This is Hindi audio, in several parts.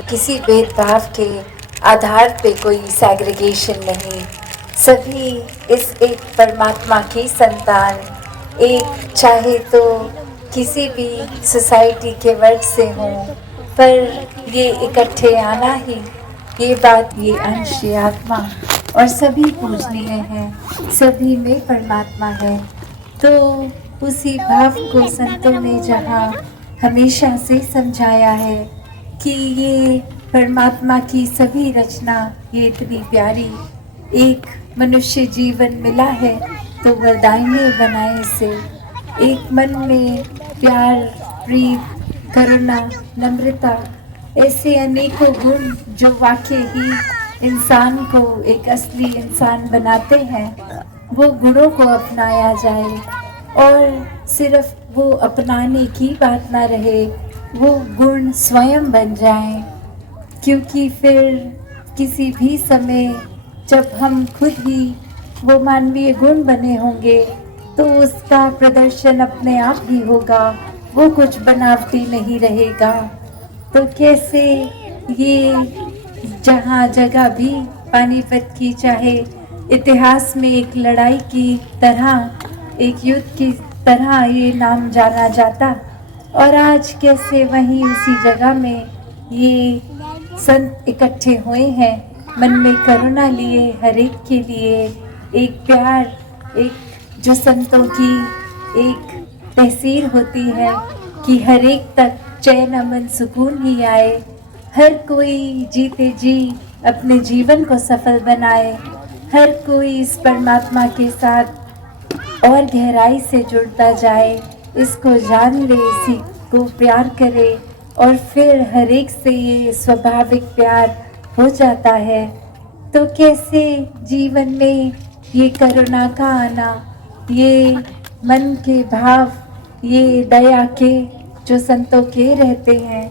किसी भेदभाव के आधार पे कोई सेग्रीगेशन नहीं। सभी इस एक परमात्मा की संतान, एक चाहे तो किसी भी सोसाइटी के वर्ग से हों, पर ये इकट्ठे आना ही, ये बात, ये अंश, ये आत्मा और सभी पूजनीय हैं, सभी में परमात्मा है। तो उसी भाव को संतों ने जहाँ हमेशा से समझाया है कि ये परमात्मा की सभी रचना, ये इतनी प्यारी, एक मनुष्य जीवन मिला है तो वरदायिनी बनाए इसे। एक मन में प्यार, प्रीत, करुणा, नम्रता, ऐसे अनेकों गुण जो वाकई ही इंसान को एक असली इंसान बनाते हैं, वो गुणों को अपनाया जाए और सिर्फ वो अपनाने की बात ना रहे, वो गुण स्वयं बन जाएं। क्योंकि फिर किसी भी समय जब हम खुद ही वो मानवीय गुण बने होंगे तो उसका प्रदर्शन अपने आप ही होगा, वो कुछ बनावटी नहीं रहेगा। तो कैसे ये जहाँ जगह भी पानीपत की चाहे इतिहास में एक लड़ाई की तरह, एक युद्ध की तरह ये नाम जाना जाता, और आज कैसे वहीं उसी जगह में ये संत इकट्ठे हुए हैं, मन में करुणा लिए, हर एक के लिए एक प्यार, एक जो संतों की एक तहसीर होती है कि हर एक तक चैन, अमन, सुकून ही आए, हर कोई जीते जी अपने जीवन को सफल बनाए, हर कोई इस परमात्मा के साथ और गहराई से जुड़ता जाए, इसको जान ले, इसी को प्यार करे और फिर हर एक से ये स्वाभाविक प्यार हो जाता है। तो कैसे जीवन में ये करुणा का आना, ये मन के भाव, ये दया के जो संतों के रहते हैं।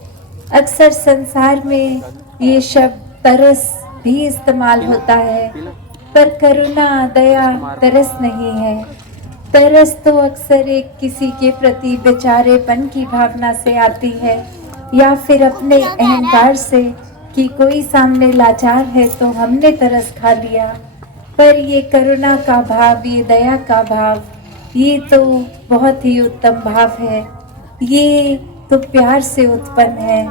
अक्सर संसार में ये शब्द तरस भी इस्तेमाल होता है, पर करुणा, दया तरस नहीं है। तरस तो अक्सर एक किसी के प्रति बेचारेपन की भावना से आती है, या फिर अपने अहंकार से कि कोई सामने लाचार है तो हमने तरस खा लिया। पर ये करुणा का भाव, ये दया का भाव, ये तो बहुत ही उत्तम भाव है। ये तो प्यार से उत्पन्न है,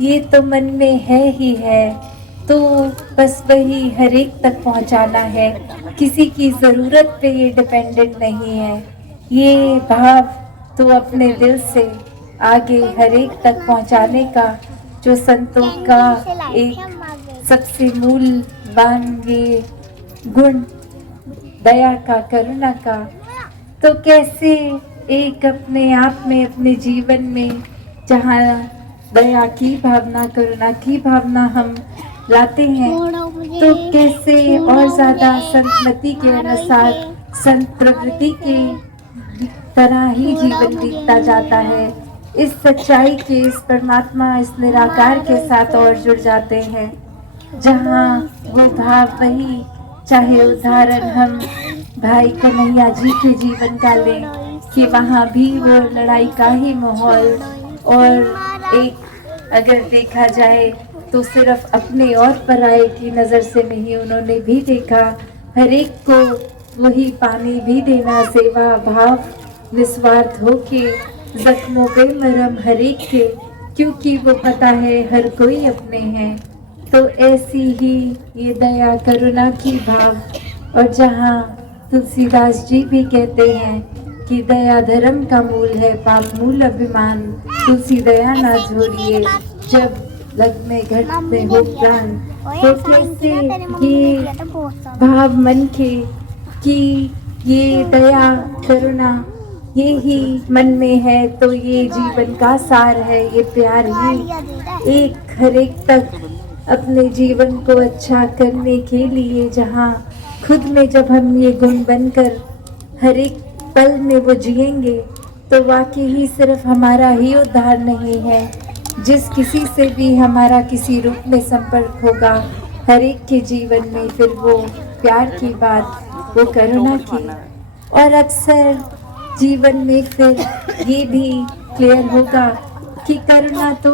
ये तो मन में है ही है। तो बस वही हर एक तक पहुंचाना है, किसी की ज़रूरत पे ये डिपेंडेंट नहीं है। ये भाव तो अपने दिल से आगे हर एक तक पहुंचाने का जो संतों का एक सबसे मूलवान ये गुण, दया का, करुणा का। तो कैसे एक अपने आप में, अपने जीवन में जहाँ दया की भावना, करुणा की भावना हम लाते हैं, तो कैसे और ज़्यादा संतमति के अनुसार, संत प्रवृत्ति के तरह ही जीवन बीतता जाता है। इस सच्चाई के, इस परमात्मा, इस निराकार के साथ और जुड़ जाते हैं, जहाँ वो भाव वही, चाहे उदाहरण हम भाई कन्हैया जी के जीवन का लें कि वहाँ भी वो लड़ाई का ही माहौल, और एक अगर देखा जाए तो सिर्फ अपने और पराये की नज़र से नहीं, उन्होंने भी देखा हर एक को वही पानी भी देना, सेवा भाव निस्वार्थ होके, जख्मों पे मरहम हर एक के, क्योंकि वो पता है हर कोई अपने हैं। तो ऐसी ही ये दया, करुणा की भाव, और जहाँ तुलसीदास जी भी कहते हैं कि दया धर्म का मूल है, पाप मूल अभिमान, तुलसी दया ना झोरिए, जब लग में घट में हो प्राण। तो कैसे ये भाव मन के कि ये दया, करुणा, ये ही मन में है तो ये जीवन का सार है, ये प्यार ही एक हर एक तक अपने जीवन को अच्छा करने के लिए, जहाँ खुद में जब हम ये गुण बनकर हर एक पल में वो जिएंगे, तो वाकई ही सिर्फ हमारा ही उद्धार नहीं है, जिस किसी से भी हमारा किसी रूप में संपर्क होगा, हर एक के जीवन में फिर वो प्यार की बात, वो करुणा की। और अक्सर जीवन में फिर ये भी क्लियर होगा कि करुणा तो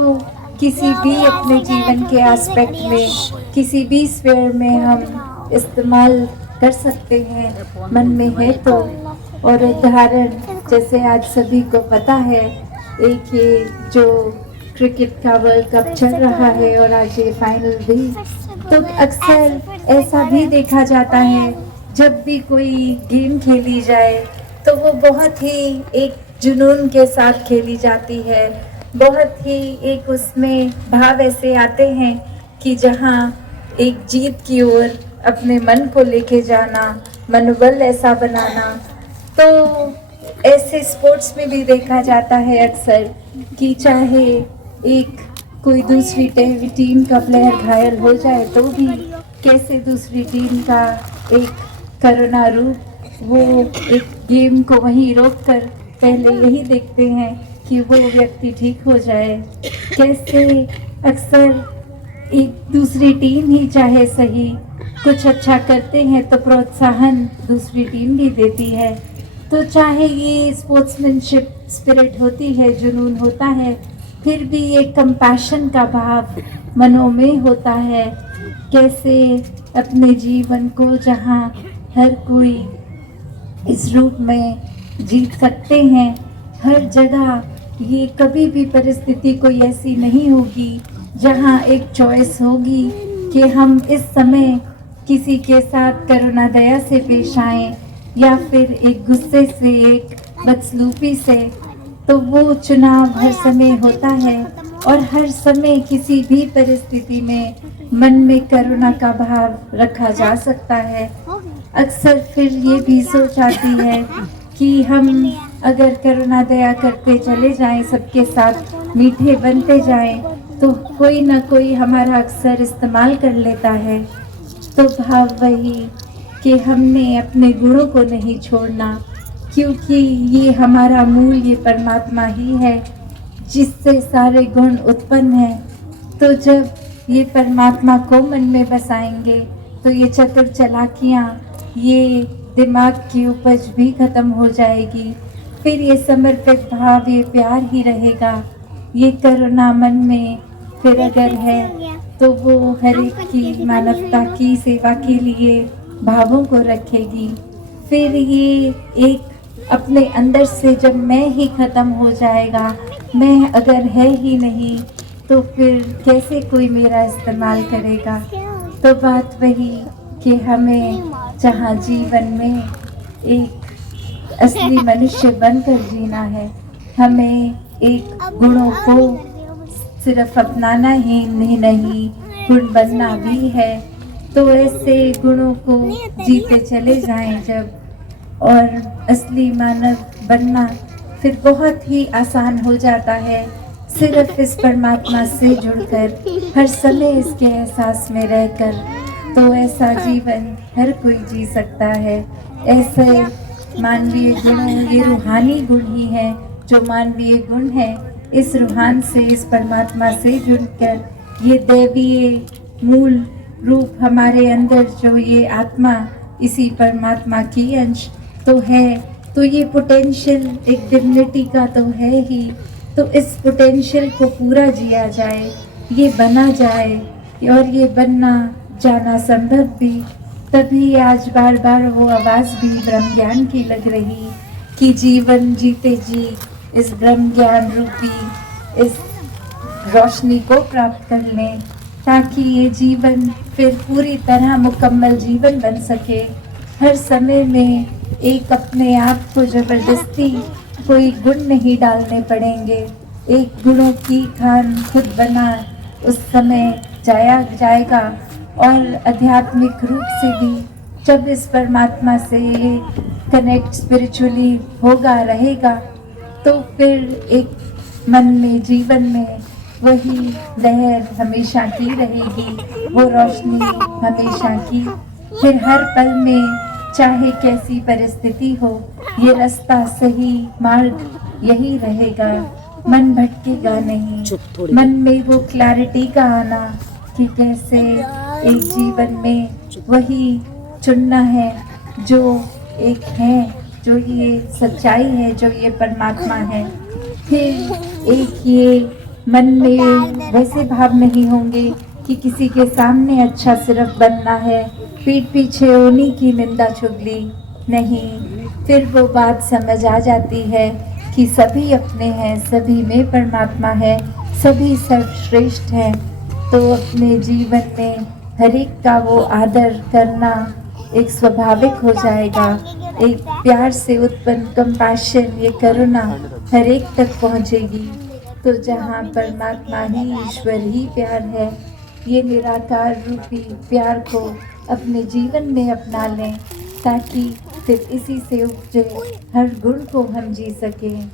किसी भी अपने जीवन के एस्पेक्ट में, किसी भी स्फीयर में हम इस्तेमाल कर सकते हैं, मन में है तो। और उदाहरण जैसे आज सभी को पता है, एक ये जो क्रिकेट का वर्ल्ड कप चल रहा है और आज ये फाइनल भी, तो अक्सर ऐसा भी देखा जाता है जब भी कोई गेम खेली जाए तो वो बहुत ही एक जुनून के साथ खेली जाती है, बहुत ही एक उसमें भाव ऐसे आते हैं कि जहाँ एक जीत की ओर अपने मन को लेके जाना, मनोबल ऐसा बनाना। तो ऐसे स्पोर्ट्स में भी देखा जाता है अक्सर कि चाहे एक कोई दूसरी टीम का प्लेयर घायल हो जाए तो भी कैसे दूसरी टीम का एक करुणा रूप वो एक गेम को वहीं रोककर पहले यही देखते हैं कि वो व्यक्ति ठीक हो जाए। कैसे अक्सर एक दूसरी टीम ही चाहे सही कुछ अच्छा करते हैं तो प्रोत्साहन दूसरी टीम भी देती है। तो चाहे ये स्पोर्ट्समैनशिप स्पिरिट होती है, जुनून होता है, फिर भी एक कंपैशन का भाव मनों में होता है। कैसे अपने जीवन को जहाँ हर कोई इस रूप में जीत सकते हैं, हर जगह ये कभी भी परिस्थिति कोई ऐसी नहीं होगी जहाँ एक चॉइस होगी कि हम इस समय किसी के साथ करुणा दया से पेश आएं या फिर एक गुस्से से, एक बदसलूकी से। तो वो चुनाव हर समय होता है और हर समय किसी भी परिस्थिति में मन में करुणा का भाव रखा जा सकता है। अक्सर फिर ये भी सोच आती है कि हम अगर करुणा दया करते चले जाएं, सबके साथ मीठे बनते जाएं, तो कोई ना कोई हमारा अक्सर इस्तेमाल कर लेता है। तो भाव वही कि हमने अपने गुणों को नहीं छोड़ना, क्योंकि ये हमारा मूल ये परमात्मा ही है जिससे सारे गुण उत्पन्न हैं। तो जब ये परमात्मा को मन में बसाएंगे तो ये चतुर चालाकियाँ, ये दिमाग की उपज भी खत्म हो जाएगी। फिर ये समर्पित भाव, ये प्यार ही रहेगा, ये करुणा मन में फिर अगर है तो वो हर एक की मानवता की सेवा के लिए भावों को रखेगी। फिर ये एक अपने अंदर से जब मैं ही खत्म हो जाएगा, मैं अगर है ही नहीं तो फिर कैसे कोई मेरा इस्तेमाल करेगा। तो बात वही कि हमें जहाँ जीवन में एक असली मनुष्य बनकर जीना है, हमें एक गुणों को सिर्फ अपनाना ही नहीं, गुण बनना भी है। तो ऐसे गुणों को जीते चले जाएं जब, और असली मानव बनना फिर बहुत ही आसान हो जाता है, सिर्फ इस परमात्मा से जुड़कर, हर समय इसके एहसास में रहकर। तो ऐसा जीवन हर कोई जी सकता है। ऐसे मानवीय गुण, ये रूहानी गुण ही है जो मानवीय गुण है। इस रूहान से, इस परमात्मा से जुड़कर ये दैवीय मूल रूप हमारे अंदर जो ये आत्मा, इसी परमात्मा की अंश तो है, तो ये पोटेंशियल एक डिविनिटी का तो है ही। तो इस पोटेंशियल को पूरा जिया जाए, ये बना जाए, और ये बनना जाना संभव भी। तभी आज बार बार वो आवाज़ भी ब्रह्म ज्ञान की लग रही कि जीवन जीते जी इस ब्रह्म ज्ञान रूपी इस रोशनी को प्राप्त कर लें, ताकि ये जीवन फिर पूरी तरह मुकम्मल जीवन बन सके। हर समय में एक अपने आप को ज़बरदस्ती कोई गुण नहीं डालने पड़ेंगे, एक गुणों की खान खुद बना उस समय जाएगा। और आध्यात्मिक रूप से भी जब इस परमात्मा से कनेक्ट स्पिरिचुअली होगा, रहेगा, तो फिर एक मन में, जीवन में वही लहर हमेशा की रहेगी, वो रोशनी हमेशा की। फिर हर पल में चाहे कैसी परिस्थिति हो, ये रास्ता, सही मार्ग यही रहेगा। मन भटकेगा नहीं, मन में वो क्लैरिटी का आना कि कैसे एक जीवन में वही चुनना है जो एक है, जो ये सच्चाई है, जो ये परमात्मा है। फिर एक ये मन में वैसे भाव नहीं होंगे कि किसी के सामने अच्छा सिर्फ बनना है, पीठ पीछे उन्हीं की निंदा चुगली नहीं। फिर वो बात समझ आ जाती है कि सभी अपने हैं, सभी में परमात्मा है, सभी सर्वश्रेष्ठ हैं। तो अपने जीवन में हर एक का वो आदर करना एक स्वाभाविक हो जाएगा। एक प्यार से उत्पन्न कंपैशन, ये करुणा हर एक तक पहुँचेगी। तो जहाँ परमात्मा ही ईश्वर ही प्यार है, ये निराकार रूपी प्यार को अपने जीवन में अपना लें, ताकि फिर इसी से उपजे हर गुण को हम जी सकें।